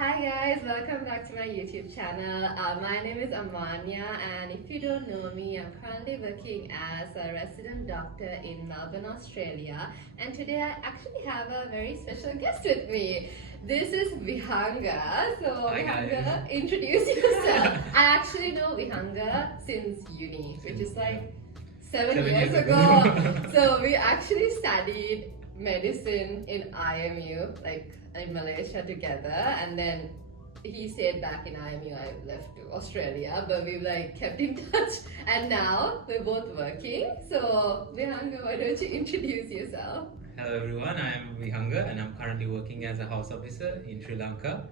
Hi guys, welcome back to my YouTube channel. My name is Amanya, and if you don't know me, I'm currently working as a resident doctor in Melbourne, Australia. And today I actually have a very special guest with me. This is Vihanga. So Hi, Vihanga, guys. introduce yourself. I actually know Vihanga since uni, which is like 7 years ago. So we actually studied medicine in IMU, like in Malaysia together, and then he stayed back in IMU. I left to Australia, but we like kept in touch, and now we're both working. So Vihanga, why don't you introduce yourself? Hello everyone, I am Vihanga and I'm currently working as a house officer in Sri Lanka.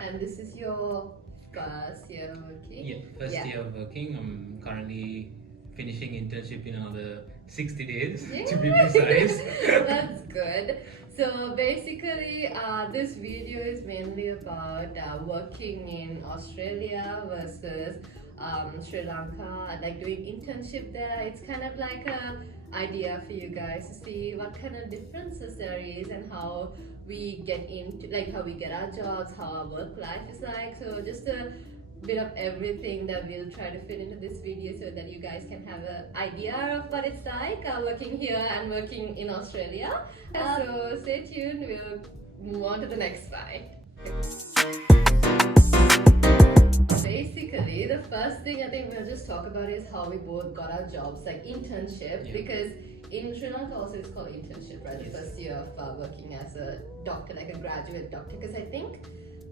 And this is your first year working? Yeah, first year of working. I'm currently finishing internship in another 60 days to be precise. That's good. So basically, this video is mainly about working in Australia versus Sri Lanka, like doing internship there. It's kind of like a idea for you guys to see what kind of differences there is and how we get into, like how we get our jobs, how our work life is like. So just a bit of everything that we'll try to fit into this video so that you guys can have an idea of what it's like working here and working in Australia. So stay tuned, we'll move on to the next slide. Basically, the first thing I think we'll just talk about is how we both got our jobs, like internship, because in Sri Lanka also it's called internship, right? The first year of working as a doctor, like a graduate doctor, because I think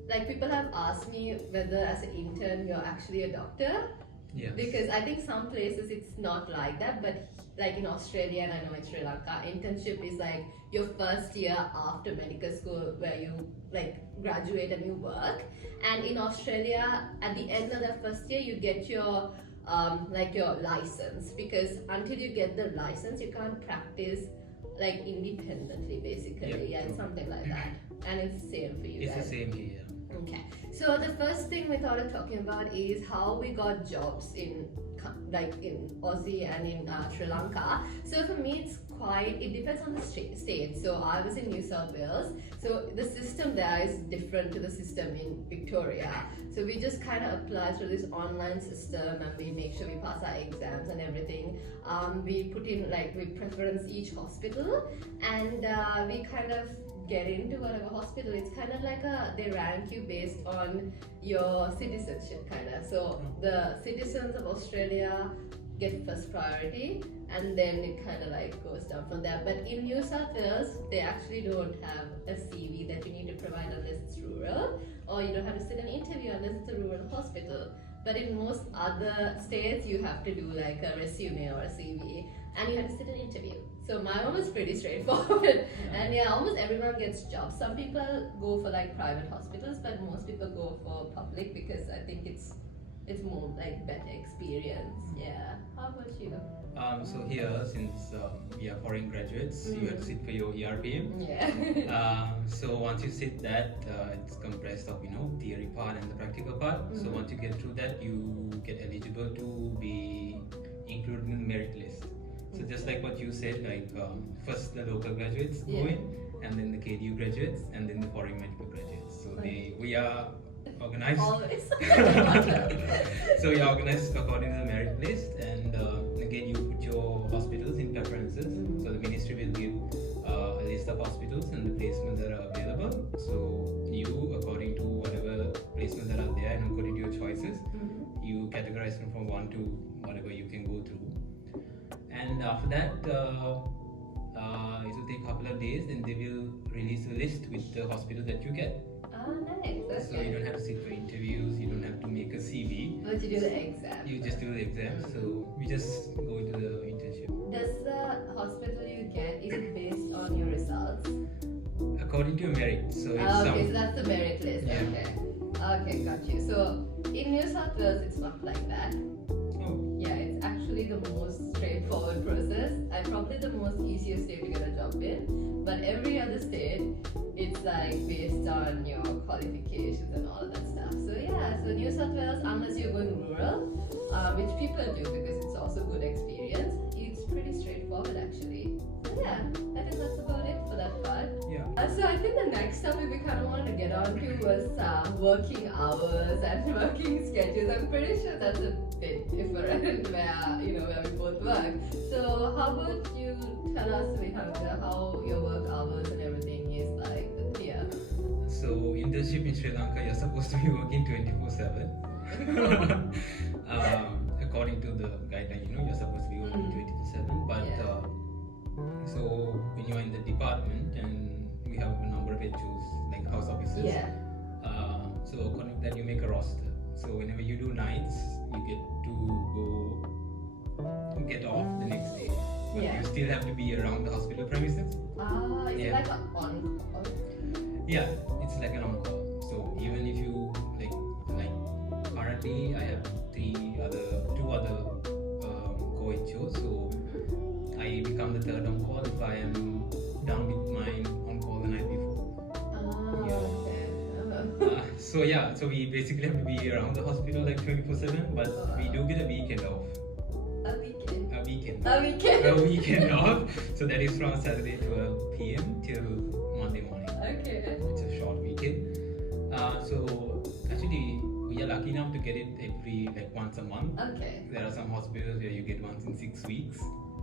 like people have asked me whether as an intern you're actually a doctor. Yes. Because I think some places it's not like that, but like in Australia and I know in Sri Lanka, internship is like your first year after medical school where you like graduate and you work. And in Australia, at the end of that first year, you get your like your license, because until you get the license, you can't practice like independently, basically. Yeah, it's something like that. And it's the same for you It's guys. the same here. Okay, so the first thing we thought of talking about is how we got jobs in Aussie and in Sri Lanka. So for me, it depends on the state. So I was in New South Wales, so the system there is different to the system in Victoria. So we just kind of apply through this online system and we make sure we pass our exams and everything. We put in we preference each hospital, and we kind of get into whatever hospital. It's kind of like they rank you based on your citizenship kind of. So the citizens of Australia get first priority, and then it kind of like goes down from there. But in New South Wales, they actually don't have a CV that you need to provide unless it's rural, or you don't have to sit an interview unless it's a rural hospital. But in most other states, you have to do like a resume or a CV, and you have to sit an interview. So my one was pretty straightforward. And yeah, almost everyone gets jobs. Some people go for like private hospitals, but most people go for public because I think it's more like better experience. Yeah. How about you? So here, since we are foreign graduates, you have to sit for your ERPM. Yeah. So once you sit that, it's compressed of theory part and the practical part. So once you get through that, you get eligible to be included in the merit list. So just like what you said, like first the local graduates go in, and then the KDU graduates, and then the foreign medical graduates. So we are organized. Always. So we are organized according to the merit list, and again you put your hospitals in preferences. So the ministry will give a list of hospitals and the placements that are available. So you, according to whatever placements that are there and according to your choices, you categorize them from 1 to whatever you can go through. And after that, it will take a couple of days, and they will release a list with the hospital that you get. Oh, nice. That's So you don't have to sit for interviews, you don't have to make a CV. But you do the exam. You just do the exam. So we just go into the internship. Does the hospital you get, is it based on your results? According to your merit. So it's Okay, so that's the merit list. Yeah. Okay, got you. So in New South Wales, it's not like that. Oh. Yeah, it's actually the most straightforward process and probably the most easiest state to get a job in. But every other state, it's like based on your qualifications and all of that stuff. So yeah, so New South Wales, unless you're going rural, which people do because it's also good experience, it's pretty straightforward actually. So yeah, I think that's about it for that part. Yeah. So I think the next time we kind of wanted to get on to was working hours and working schedules. I'm pretty sure that's a bit different where where we both work. So how about you tell us, Vihanga, how your work hours and everything is like here? So internship in Sri Lanka, you're supposed to be working 24/7. According to the guideline, you're supposed to be working 24/7. But Yeah. so when you're in the department, and we have a number of HOs like house officers. Yeah. So according to that, you make a roster. So whenever you do nights, you get to get off the next day. But Yeah. you still have to be around the hospital premises. Is it Yeah. like an on-call? Yeah, it's like an on-call. So even if you like currently I have two other co-HOs, so I become the third on-call if I am done with mine on-call the night before. Okay. So we basically have to be around the hospital like 24/7, but we do get a weekend off. A weekend. A weekend. A weekend. A weekend off. So that is from Saturday 12 p.m. till Monday morning. Okay. It's a short weekend. So actually, we are lucky enough to get it every once a month. Okay. There are some hospitals where you get once in 6 weeks.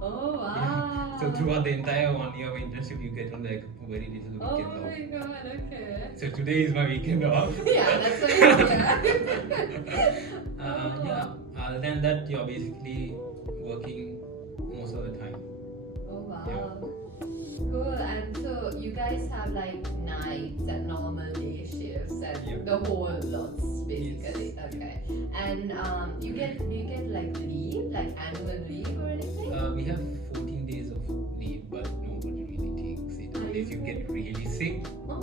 Oh wow. Yeah. So throughout the entire 1 year of internship, you get on very little Oh weekend off. my god. Okay. So today is my weekend off. Yeah, that's what you're Yeah. Other than that, you're basically working most of the time. Oh wow. Yeah. Cool. And so you guys have like nights and normal day shifts and Yeah. the whole lots basically. Yes. Okay. And do you get like leave, like annual leave or anything? We have 14 days of leave, but nobody really takes it unless you get really sick. Oh,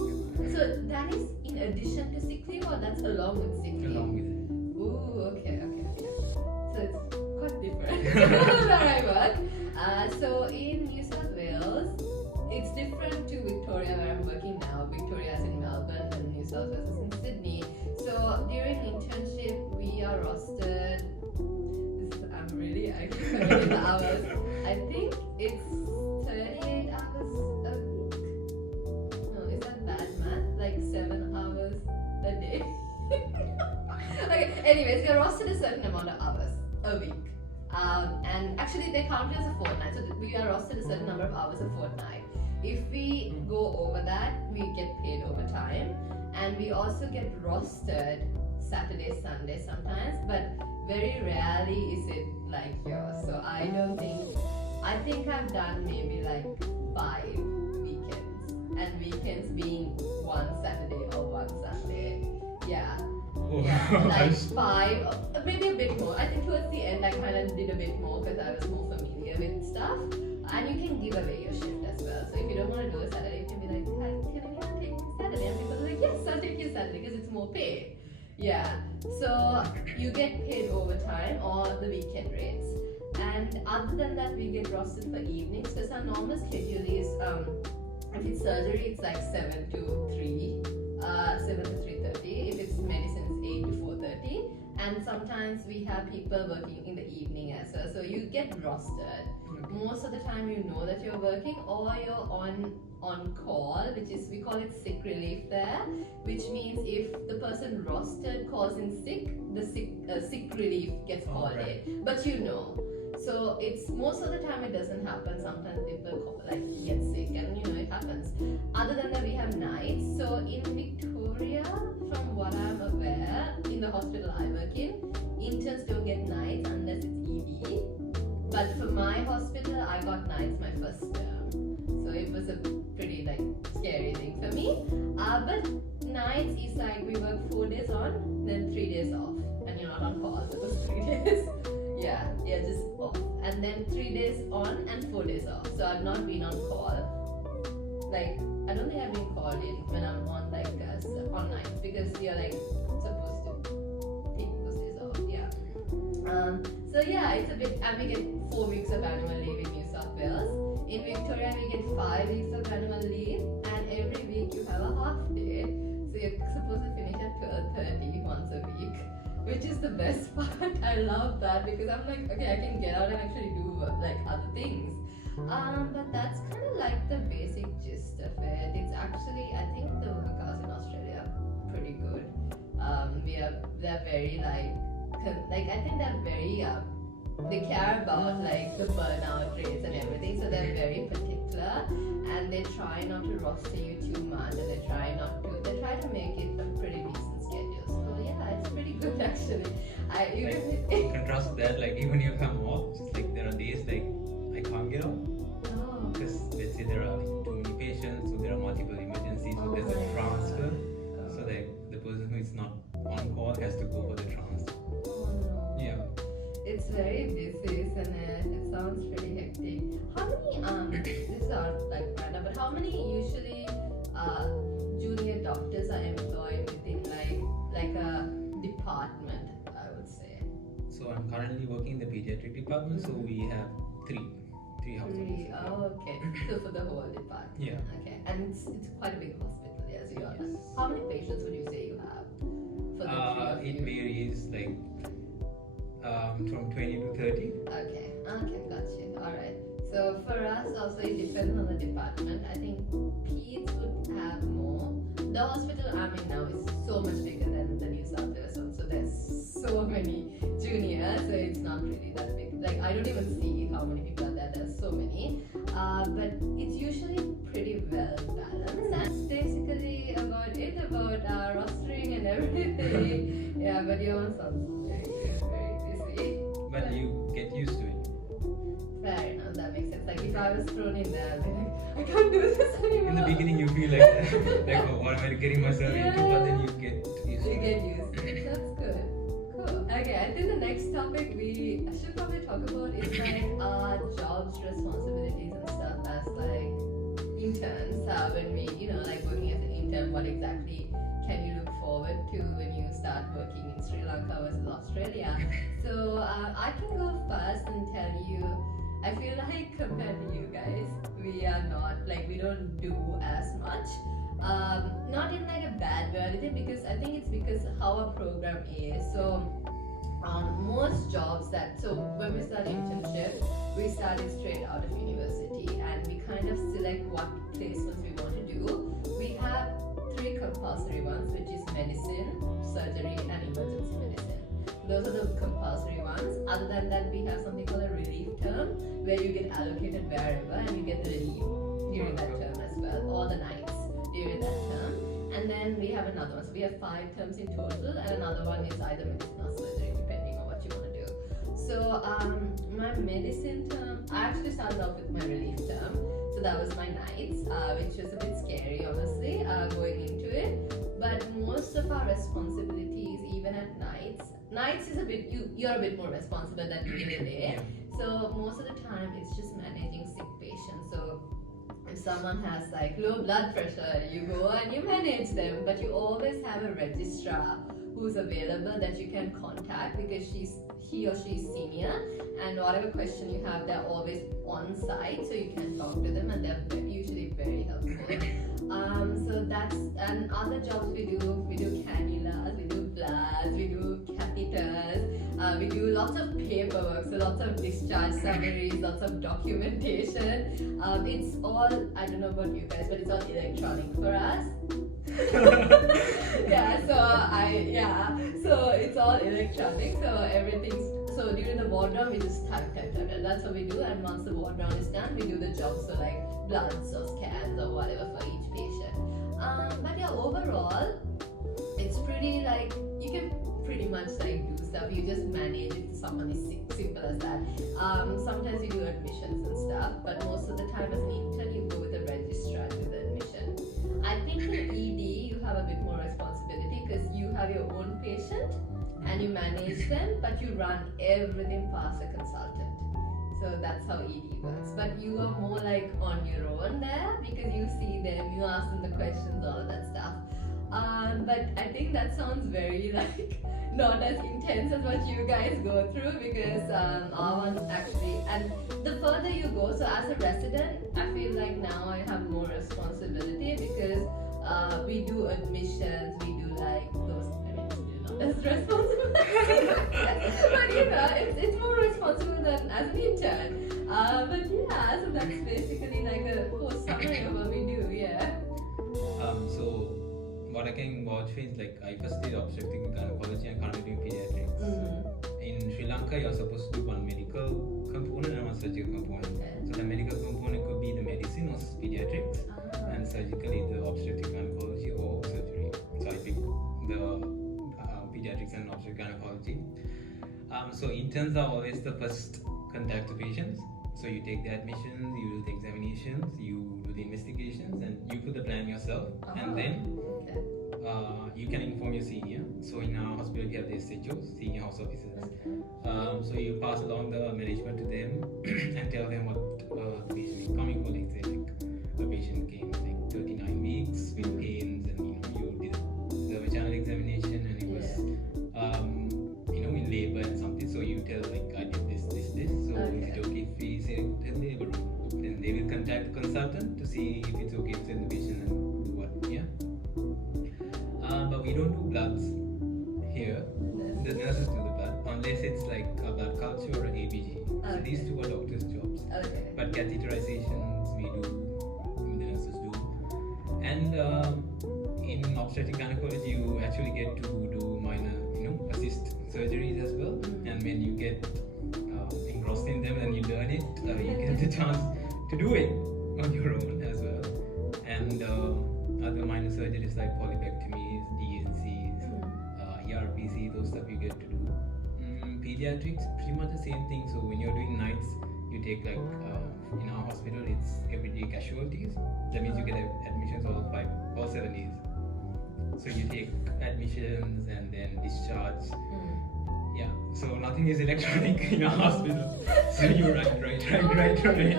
so that is in addition to sick leave or that's along with sick leave? Along with it. Ooh, okay. So it's quite different where I work. So in New South Wales, it's different to Victoria where I'm working now. Victoria is in Melbourne and New South Wales is in Sydney. So during internship, we are rostered. I'm really forgetting the hours. I think it's 38 hours a week. No, is that bad math? Like 7 hours a day. Okay, anyways, you're rostered a certain amount of hours a week. And actually they count it as a fortnight. So we are rostered a certain number of hours a fortnight. If we go over that, we get paid overtime. And we also get rostered Saturday, Sunday sometimes, but very rarely is it like yours. So I think I've done maybe like 5 weekends. And weekends being one Saturday or one Sunday. Yeah. Oh, Yeah, like that's- 5, or maybe a bit more. I think towards the end I kind of did a bit more because I was more familiar with stuff. And you can give away your shift as well. So if you don't want to do a Saturday, you can be like, hi, can anyone take me Saturday? And people are like, yes, I'll take you Saturday because it's more pay. Yeah. So you get paid overtime or the weekend rates. And other than that, we get rostered for evenings because our normal schedule is, if it's surgery, it's like 7 to 3. 7 to 3:30. If it's medicine, it's 8 to 4:30. And sometimes we have people working in the evening as well. So you get rostered. Most of the time you know that you're working or you're on call, which is, we call it sick relief there, which means if the person rostered calls in sick, the sick relief gets called right. in. But you know. So it's most of the time it doesn't happen. Sometimes people get sick and it happens. Other than that, we have nights. So in Victoria, from what I'm aware, in the hospital I work in, interns don't get nights unless it's ED. But for my hospital, I got nights my first term. So it was a pretty scary thing for me. But nights is like we work 4 days on, then 3 days off, and you're not on call. So those 3 days. Yeah, just off. And then 3 days on and 4 days off. So I've not been on call. I don't think I've been called in when I'm on on nights because you're supposed to take those days off. Yeah. So yeah, it's a bit. And we get 4 weeks of annual leave in New South Wales. In Victoria, we get 5 weeks of annual leave, and every week you have a half day. So you're supposed to finish at 12:30 once a week. Which is the best part. I love that because I'm like, okay, I can get out and actually do other things. But that's kind of like the basic gist of it. It's actually, I think the work hours in Australia they're very like I think they're very they care about like the burnout rates and everything, so they're very particular, and they try not to roster you too much, and they try to make it a pretty decent schedule. So yeah, it's pretty good actually. Contrast that, like even if I'm off, just like there are days like I can't get off because let's say there are like too many patients, so there are multiple emergencies, so there's a transfer. So like the person who is not on call has to go for the transfer. Yeah. It's very busy, isn't it? It sounds pretty hectic. How many this is all like random, but how many usually junior doctors are employed within like a department, I would say? So I'm currently working in the pediatric department, so we have three hospitals. Oh, okay. So for the whole department. Yeah. Okay. And it's quite a big hospital, yes, you are. Yes. How many patients would you say you have? For the It varies like from 20 to 30. Okay, gotcha. Alright. So for us also it depends on the department. I think peds would have more. The hospital I'm in now is so much bigger than the New South Wales one. So there's so many juniors, so it's not really that big. Like I don't even see how many people are there. There's so many. But it's usually pretty well balanced. That's basically about it, about rostering and everything. Yeah, but your one sounds very busy. But you get used to it. Fair enough, that makes sense. Like if I was thrown in there, I'd be like, I can't do this anymore. In the beginning, you feel like oh, what am I getting myself into? But then you get used to it. You get used to it. That's good. Cool. Okay, I think the next topic we should probably talk about is like our jobs, responsibilities, and stuff as like interns. When we, like working as an intern, what exactly can you look forward to when you start working in Sri Lanka versus Australia? So I can go first and tell you, I feel like compared to you guys, we are not, like we don't do as much. Not in like a bad way or anything, because I think it's because how our program is. So most jobs when we start internship, we started straight out of university and we kind of select what placements we want to do. We have 3 compulsory ones, which is medicine, surgery, and emergency medicine. Those are the compulsory ones. Other than that, we have something called a relief term, where you get allocated wherever and you get the relief during that term as well, or the nights during that term. And then we have another one. So we have 5 terms in total, and another one is either medicine or surgery, depending on what you want to do. So my medicine term, I actually started off with my relief term. So that was my nights, which was a bit scary, honestly, going into it. But most of our responsibilities, even at nights is a bit, you're a bit more responsible than during the day. So most of the time, it's just managing sick patients. So if someone has like low blood pressure, you go and you manage them, but you always have a registrar who's available that you can contact, because he or she is senior, and whatever question you have, they're always on site, so you can talk to them, and they're usually very helpful. So that's, and other jobs we do cannulas, we do bloods, we do catheters, we do lots of paperwork, so lots of discharge summaries, lots of documentation. It's all, I don't know about you guys, but it's all electronic for us. So it's all electronic, so everything's, so during the ward round we just type, that's what we do, and once the ward round is done, we do the job, so like bloods or scans or whatever for each patient. But yeah, overall, it's pretty like, you can pretty much like do stuff, you just manage if someone is sick, simple as that. Sometimes you do admissions and stuff, but most of the time as an intern, you go with a registrar to the admission. I think in ED, you have a bit more responsibility because you have your own patient and you manage them, but you run everything past a consultant. So that's how ED works. But you are more like on your own there because you see them, you ask them the questions, all of that stuff. But I think that sounds very like not as intense as what you guys go through, because our one actually, and the further you go, so as a resident, I feel like now I have more responsibility because we do admissions, we do like those, I mean, we're not as responsible but it's more responsible than as an intern. But yeah, so that's basically like a whole summary of what we do, yeah. So what I I can vouch for is like I first did obstetric and gynecology and currently doing pediatrics. In Sri Lanka, you're supposed to do one medical component and one surgical component. Okay. So the medical component could be the medicine or pediatrics, and surgical either obstetric gynecology or surgery. So I picked the pediatrics and obstetric gynecology. So interns are always the first contact to patients. So you take the admissions, you do the examinations, you do the investigations, and you put the plan yourself, and then you can inform your senior. So in our hospital we have the SHOs, senior house officers. So you pass along the management to them and tell them what the patient is coming for. Like say like a patient came like 39 weeks with pains, and you did the vaginal examination, and it was in labor and something. So you tell like I did this. So is it okay if we send it to the labor room? Then they will contact the consultant to see if it's okay to send the patient and do what. Yeah. But we don't do bloods here. The nurses do the blood, unless it's like a blood culture or an ABG. So these two are doctors' jobs. But catheterizations we do, the nurses do. And in obstetric gynecology, you actually get to do minor, assist surgeries as well. And when you get engrossed in them and you learn it, you get the chance to do it on your own as well. And other minor surgeries like polypectomies, DNCs, ERPC, those stuff you get to do. Pediatrics, pretty much the same thing. So when you're doing nights, you take like in our hospital, it's everyday casualties. That means you get admissions all 7 days. So you take admissions and then discharge. Yeah. So nothing is electronic in our hospital. So you write. Okay.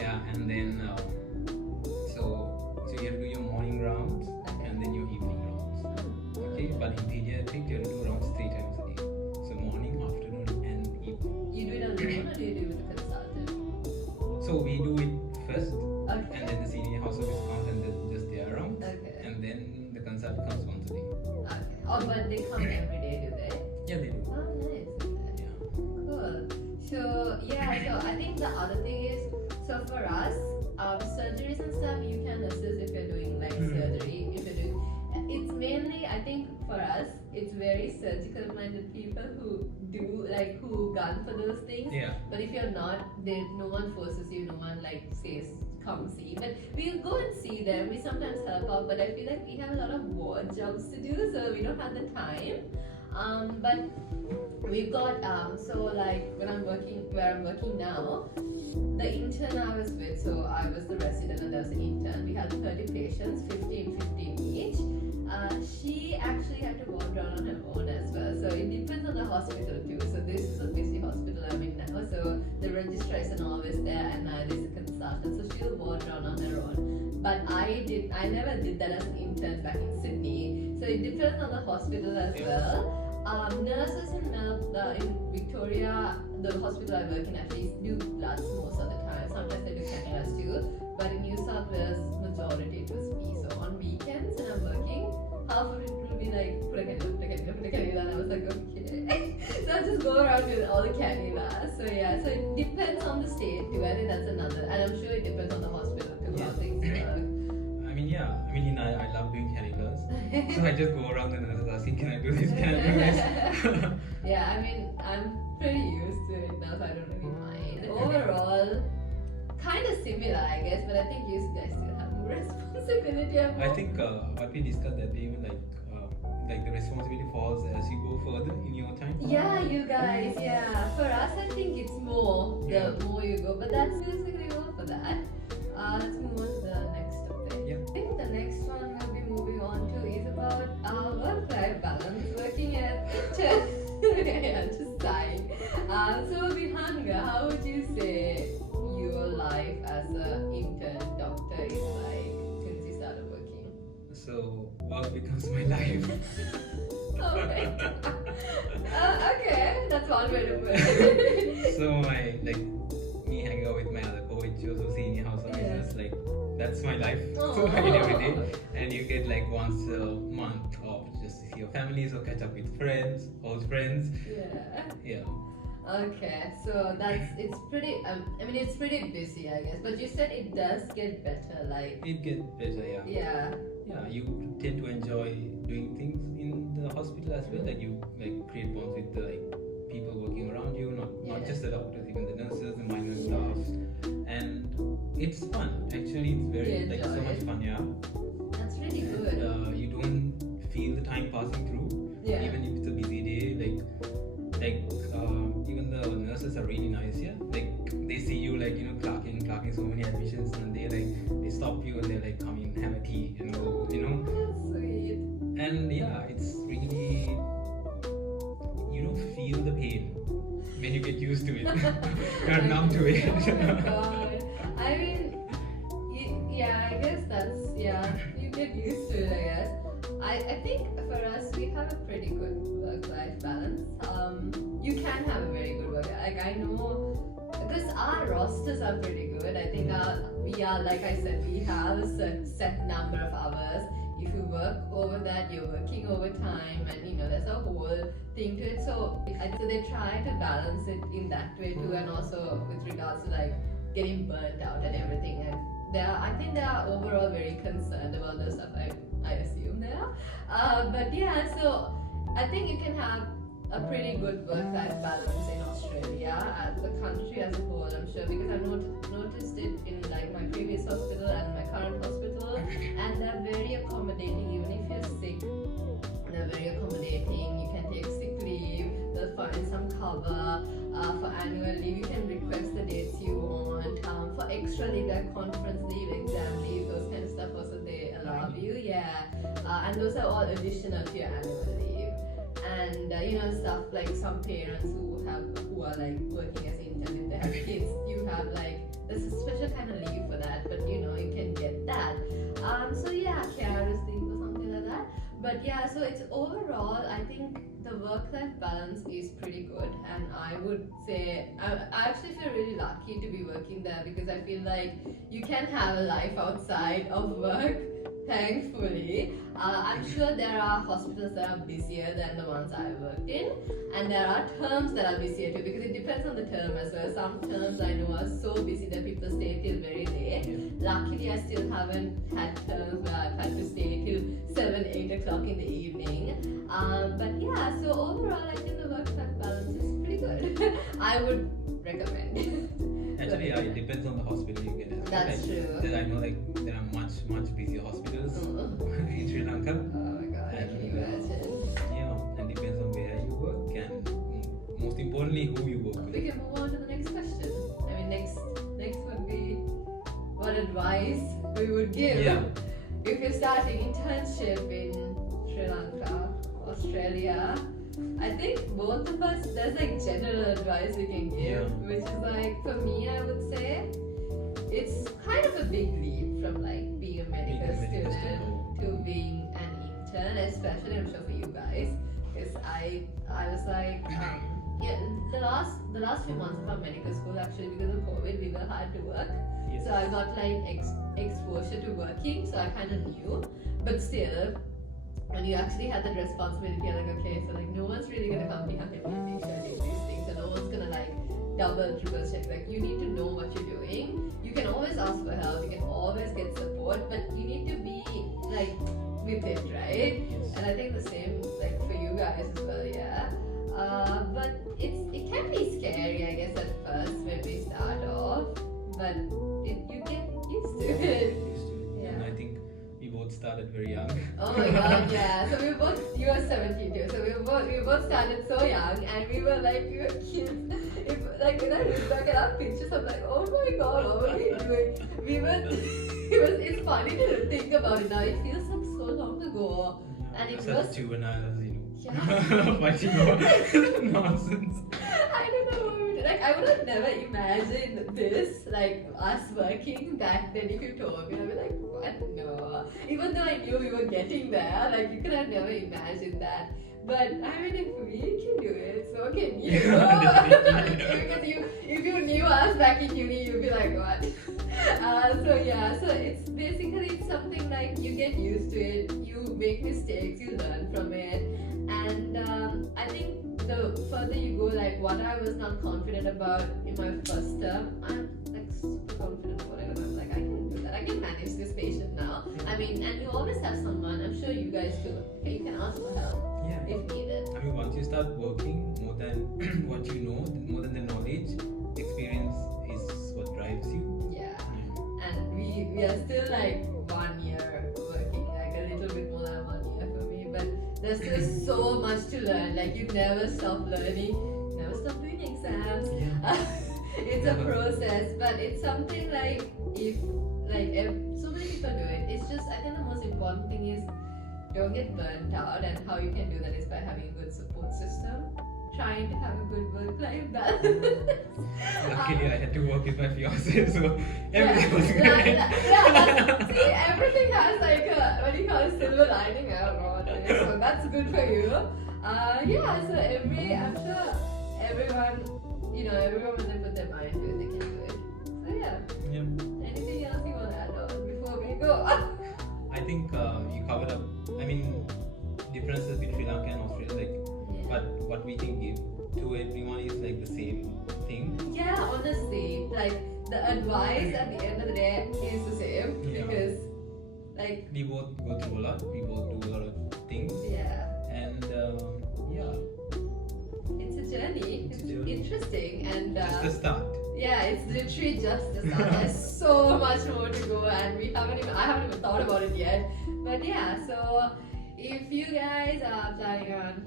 Yeah, and then so you have to do your morning rounds and then your evening rounds. Okay, but in pediatric you have to do rounds 3 times a day. So morning, afternoon, and evening. You do it alone or do you do it with a consultant? So we do it first, and then the senior house office comes and then just their rounds, and then the consultant comes once a day. Oh, but they come every day, do they? Yeah, they do. Oh, nice. Yeah. Cool. So I think the other thing is, so for us, surgeries and stuff, you can assist if you're doing like surgery. If you're doing, it's mainly, I think for us, it's very surgical minded people who gun for those things. Yeah. But if you're not, no one forces you, no one like says come see. But we'll go and see them. We sometimes help out, but I feel like we have a lot of ward jobs to do, so we don't have the time. But we've got so like where I'm working now, the intern I was with, so I was the resident and there was an intern. We had 30 patients, 15 each. She actually had to walk around on her own as well. So it depends on the hospital too. So this is a busy hospital I'm in now. So the registrar isn't always there, and there's a consultant. So she'll walk around on her own. But I never did that as an intern back in Sydney. So it depends on the hospital as well. Nurses in Victoria, the hospital I work in actually do bloods most of the time. Sometimes they do cannulas too. But in New South Wales, majority it was me. So on weekends when I'm working, half of it will be like put a cannula, and I was like, okay. So I just go around with all the cannulas. So yeah, so it depends on the state too. I think that's another, and I'm sure it depends on the hospital too, how things work. I love doing cannulas. So I just go around the nurses asking, can I do this? Can I do this? Yeah, I'm pretty used to it now, so I don't really mind. Overall, kind of similar, I guess, but I think you guys still have more responsibility. I think what we discussed that even like the responsibility falls as you go further in your time. Yeah, you guys. Yeah, for us, I think it's more the more you go, but that's basically all for that. Let's move on to the next topic. Yeah. I think the next one we'll be moving on to is about work-life balance, working at yeah, just sighing. So Vihanga, how would you say your life as an intern doctor is like since you started working? So work becomes my life. Okay. Okay, that's one way to put it. So me hanging out with my other coaches or senior house officers, like that's my life. So I eat every day, and you get like once a month off just to see your families or catch up with friends, old friends. Yeah. Okay, so it's pretty. It's pretty busy, I guess. But you said it does get better, like. It gets better, yeah. Yeah. yeah, you tend to enjoy doing things in the hospital as well. Like you like create bonds with the people working around you, not Yeah. just the doctors, even the nurses, the minor staff, and it's fun. Actually, it's very You so enjoy much it. fun. Yeah, That's really and good. you don't feel the time passing through, Yeah. even if it's a busy day. Even the nurses are really nice. Yeah, like they see you clocking so many admissions, and they stop you and they're like, come in, have a tea, That's sweet. and yeah, it's really, you don't feel the pain when you get used to it. You're numb to it. Oh my god. I mean, yeah, I guess you get used to it, I guess. I think for us, we have a pretty good work-life balance. You can have a very good work. Like I know, because our rosters are pretty good. I think we are, like I said, we have a set number of hours. If you work over that, you're working overtime, and there's a whole thing to it. So they try to balance it in that way too, and also with regards to like getting burnt out and everything. And I think they are overall very concerned about this stuff. I assume they are. But yeah, so I think you can have a pretty good work-life balance in Australia as a country as a whole. I'm sure, because I've noticed it in like my previous hospital and my current hospital, and they're very accommodating. Even if you're sick, they're very accommodating. You can take sick leave. They'll find some cover for annual leave. You can request the dates you want. For extra leave like conference leave, exam leave, those kind of stuff also they allow you. Yeah, and those are all additional to your annual leave. And stuff like some parents who are like working as interns, if they have kids, you have like there's a special kind of leave for that, but you can get that. So yeah, carers leave or something like that. But yeah, so it's overall, I think the work-life balance is pretty good, and I would say I actually feel really lucky to be working there, because I feel like you can have a life outside of work. Thankfully, I'm sure there are hospitals that are busier than the ones I worked in, and there are terms that are busier too, because it depends on the term as well. Some terms I know are so busy that people stay till very late. Luckily, I still haven't had terms where I've had to stay till 7, 8 o'clock in the evening. But yeah, so overall, I think the work-life balance is pretty good. I would recommend. Actually, yeah, it depends on the hospital you get in. That's true. I know there are much busier hospitals in Sri Lanka. Oh my god, I can imagine. Yeah, and depends on where you work, and most importantly, who you work with. We can move on to the next question. I mean, next would be what advice we would give if you're starting internship in Sri Lanka, Australia. I think both of us, there's like general advice we can give, which is like, for me, I would say it's kind of a big leap from like being a medical student to being an intern, especially I'm sure for you guys, because I was like, the last few months of our medical school, actually because of COVID, we were hard to work. So I got like exposure to working, so I kind of knew, but still, when you actually had that responsibility, you're like, okay, so like no one's really gonna come behind me and make sure I do these things, and no one's gonna like double, triple check. Like you need to know what you're doing. You can always ask for help, you can always get support, but you need to be like with it, right? And I think the same like for you guys as well, yeah. But it can be scary, I guess, at first when we start off, but you get used to it. And I think we both started very young. Oh my god, yeah. So you were 17 too. So we both started so young, and we were kids. When I look back at our pictures, I'm like, oh my god, what were we doing? It's funny to think about it now. It feels like so long ago. And it was juveniles, yeah. fighting over nonsense. I don't know what we did. Like, I would have never imagined this, like us working back then. If you told me, I'd be like, what? No. Even though I knew we were getting there, like you could have never imagined that. But I mean, if we can do it, so can you. Because if you knew us back in uni, you'd be like, what? So it's basically something like you get used to it, you make mistakes, you learn from it, and I think the further you go, like what I was not confident about in my first term, I'm like super confident about it, and I'm like, I can do that. I can manage this patient now. I mean, and you always have someone. I'm sure you guys too. Okay, you can ask for help if needed. I mean, once you start working, more than what you know, more than the knowledge, experience is what drives you. Yeah. And we are still like 1 year working, like a little bit more than 1 year for me, but there's still so much to learn. Like you never stop learning, never stop doing exams. It's a process, but it's something like so many people do it. It's just, I think the most important thing is don't get burnt out, and how you can do that is by having a good support system, trying to have a good work-life balance. Luckily, I had to work with my fiance, so everything was great. See, everything has like a, what do you call it, silver lining. I don't know what it is, so that's good for you. So I'm sure everyone, everyone when they put their mind to it, they can do it. So anything else you want to add on before we go? I think you covered up. I mean, differences between Sri Lanka and Australia, but what we can give to everyone is like the same thing. Yeah, honestly, like the advice at the end of the day is the same because, like, we both go through a lot. We both do a lot of things. Yeah. And it's a journey. It's interesting and just the start. Yeah, it's literally just the start. There's so much more to go, and I haven't even thought about it yet. But yeah, so if you guys are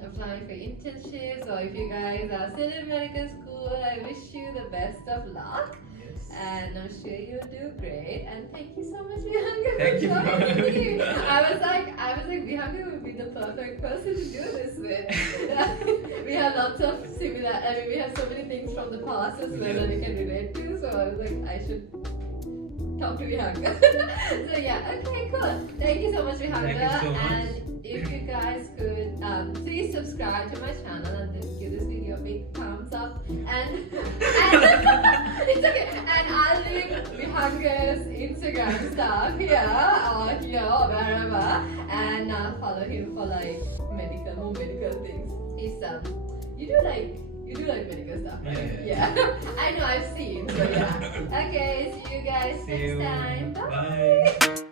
applying for internships, or if you guys are still in medical school, I wish you the best of luck. Yes. And I'm sure you'll do great. And thank you so much, Vihanga, Thank you. for joining me. I was like, Vihanga would be the perfect person to do this with. We have lots of we have so many things from the past as well that we can relate to. So I was like, I should talk to Vihanga. So yeah, okay, cool. Thank you so much, Vihanga. Thank you so much. And if you guys could please subscribe to my channel and then give this video a big thumbs up. And it's okay. And I'll leave Vihanga's Instagram stuff here or wherever. And follow him for like more medical things. He's you do like medical stuff, right? Yeah. I know, I've seen. So yeah. Okay, see you guys next time. Bye. Bye.